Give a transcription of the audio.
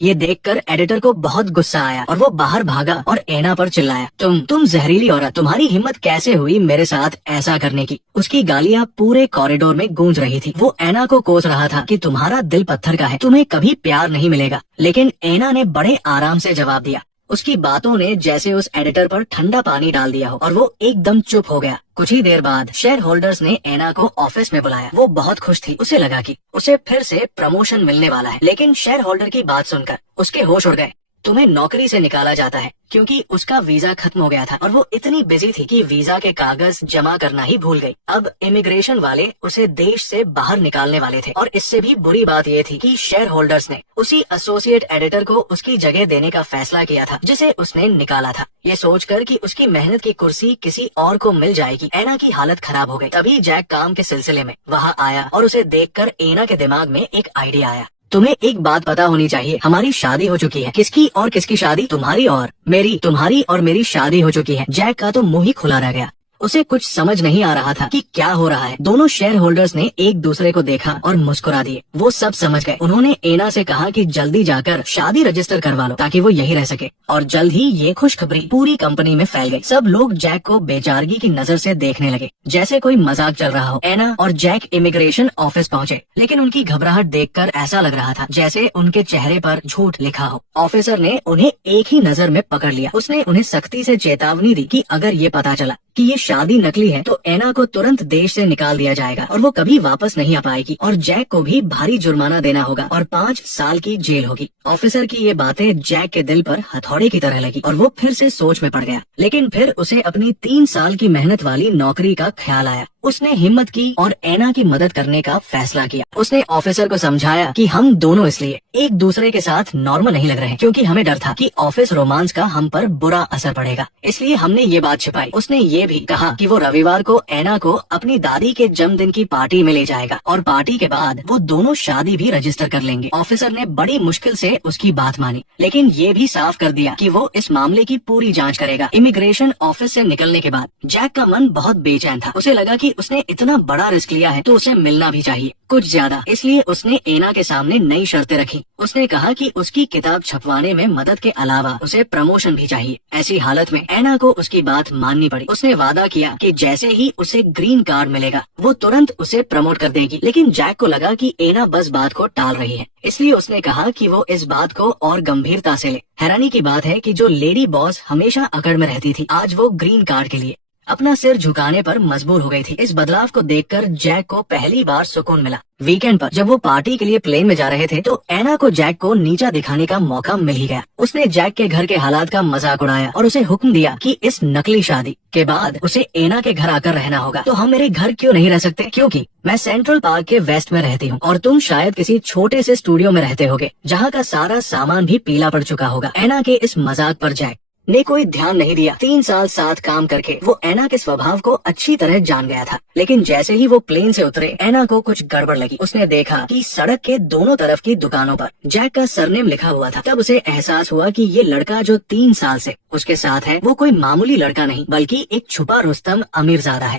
ये देखकर एडिटर को बहुत गुस्सा आया और वो बाहर भागा और एना पर चिल्लाया, तुम जहरीली औरत, तुम्हारी हिम्मत कैसे हुई मेरे साथ ऐसा करने की। उसकी गालियां पूरे कॉरिडोर में गूंज रही थी। वो एना को कोस रहा था कि तुम्हारा दिल पत्थर का है, तुम्हें कभी प्यार नहीं मिलेगा। लेकिन एना ने बड़े आराम से जवाब दिया। उसकी बातों ने जैसे उस एडिटर पर ठंडा पानी डाल दिया हो और वो एकदम चुप हो गया। कुछ ही देर बाद शेयर होल्डर्स ने एना को ऑफिस में बुलाया। वो बहुत खुश थी। उसे लगा कि उसे फिर से प्रमोशन मिलने वाला है। लेकिन शेयर होल्डर की बात सुनकर उसके होश उड़ गए। तुम्हें नौकरी से निकाला जाता है क्योंकि उसका वीजा खत्म हो गया था और वो इतनी बिजी थी कि वीजा के कागज जमा करना ही भूल गई। अब इमिग्रेशन वाले उसे देश से बाहर निकालने वाले थे और इससे भी बुरी बात ये थी कि शेयर होल्डर्स ने उसी एसोसिएट एडिटर को उसकी जगह देने का फैसला किया था जिसे उसने निकाला था। ये सोचकर कि उसकी मेहनत की कुर्सी किसी और को मिल जाएगी, एना की हालत खराब हो गई। तभी जैक काम के सिलसिले में वहाँ आया और उसे देखकर एना के दिमाग में एक आइडिया आया। तुम्हें एक बात पता होनी चाहिए, हमारी शादी हो चुकी है। किसकी और किसकी शादी? तुम्हारी और मेरी। तुम्हारी और मेरी शादी हो चुकी है। जैक का तो मुंह ही खुला रह गया। उसे कुछ समझ नहीं आ रहा था कि क्या हो रहा है। दोनों शेयर होल्डर्स ने एक दूसरे को देखा और मुस्कुरा दिए। वो सब समझ गए। उन्होंने एना से कहा कि जल्दी जाकर शादी रजिस्टर करवा लो ताकि वो यही रह सके। और जल्द ही ये खुशखबरी पूरी कंपनी में फैल गई। सब लोग जैक को बेचारगी की नजर से देखने लगे, जैसे कोई मजाक चल रहा हो। एना और जैक इमिग्रेशन ऑफिस पहुँचे, लेकिन उनकी घबराहट देखकर ऐसा लग रहा था जैसे उनके चेहरे पर झूठ लिखा हो। ऑफिसर ने उन्हें एक ही नजर में पकड़ लिया। उसने उन्हें सख्ती से चेतावनी दी कि अगर ये पता चला कि ये शादी नकली है तो एना को तुरंत देश से निकाल दिया जाएगा और वो कभी वापस नहीं आ पाएगी और जैक को भी भारी जुर्माना देना होगा और 5 साल की जेल होगी। ऑफिसर की ये बातें जैक के दिल पर हथौड़े की तरह लगी और वो फिर से सोच में पड़ गया। लेकिन फिर उसे अपनी 3 साल की मेहनत वाली नौकरी का ख्याल आया। उसने हिम्मत की और एना की मदद करने का फैसला किया। उसने ऑफिसर को समझाया कि हम दोनों इसलिए एक दूसरे के साथ नॉर्मल नहीं लग रहे क्योंकि हमें डर था कि ऑफिस रोमांस का हम पर बुरा असर पड़ेगा, इसलिए हमने ये बात छिपाई। उसने ये भी कहा कि वो रविवार को एना को अपनी दादी के जन्मदिन की पार्टी में ले जाएगा और पार्टी के बाद वो दोनों शादी भी रजिस्टर कर लेंगे। ऑफिसर ने बड़ी मुश्किल से उसकी बात मानी, लेकिन ये भी साफ कर दिया कि वो इस मामले की पूरी जांच करेगा। इमिग्रेशन ऑफिस से निकलने के बाद जैक का मन बहुत बेचैन था। उसे लगा कि उसने इतना बड़ा रिस्क लिया है तो उसे मिलना भी चाहिए कुछ ज्यादा। इसलिए उसने एना के सामने नई शर्तें रखी। उसने कहा कि उसकी किताब छपवाने में मदद के अलावा उसे प्रमोशन भी चाहिए। ऐसी हालत में एना को उसकी बात माननी पड़ी। उसने वादा किया कि जैसे ही उसे ग्रीन कार्ड मिलेगा वो तुरंत उसे प्रमोट कर देगी। लेकिन जैक को लगा कि एना बस बात को टाल रही है, इसलिए उसने कहा कि वो इस बात को और गंभीरता से ले। हैरानी की बात है कि जो लेडी बॉस हमेशा अकड़ में रहती थी, आज वो ग्रीन कार्ड के लिए अपना सिर झुकाने पर मजबूर हो गई थी। इस बदलाव को देखकर जैक को पहली बार सुकून मिला। वीकेंड पर जब वो पार्टी के लिए प्लेन में जा रहे थे तो एना को जैक को नीचा दिखाने का मौका मिल ही गया। उसने जैक के घर के हालात का मजाक उड़ाया और उसे हुक्म दिया कि इस नकली शादी के बाद उसे एना के घर आकर रहना होगा। तो हम मेरे घर क्यों नहीं रह सकते? क्योंकि मैं सेंट्रल पार्क के वेस्ट में रहती हूँ और तुम शायद किसी छोटे से स्टूडियो में रहते होगे जहाँ का सारा सामान भी पीला पड़ चुका होगा। एना के इस मजाक पर जैक ने कोई ध्यान नहीं दिया। 3 साल साथ काम करके वो एना के स्वभाव को अच्छी तरह जान गया था। लेकिन जैसे ही वो प्लेन से उतरे एना को कुछ गड़बड़ लगी। उसने देखा कि सड़क के दोनों तरफ की दुकानों पर जैक का सरनेम लिखा हुआ था। तब उसे एहसास हुआ कि ये लड़का जो 3 साल से उसके साथ है वो कोई मामूली लड़का नहीं बल्कि एक छुपा रुस्तम अमीरजादा है।